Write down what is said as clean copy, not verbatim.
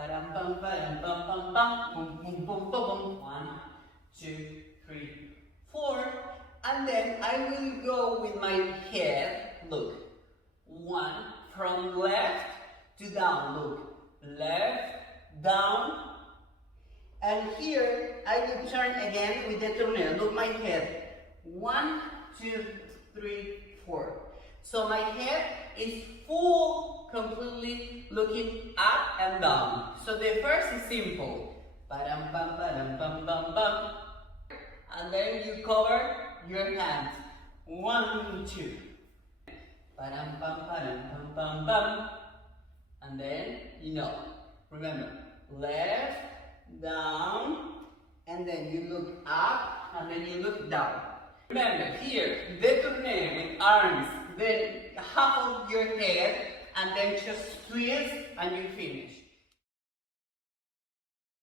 Ba-dum bum ba-dum bum bum bum. Boom boom boom boom boom. 1, 2, 3, 4. And then I will go with my head. Look. 1 from left to down. Look. Left, down. And here I will turn again with the tournure. Look my head. 1, 2, 3, 4. So my head is full, completely looking up and down. So the first is simple. Ba-dum bum ba-dum bum bum bum. And then you cover your hands. 1, 2. Ba-dum bum ba-dum bum bum bum. And then, remember, left, down, and then you look up, and then you look down. Remember, here, détourner with arms, then half of your head, and then just twist, and you finish.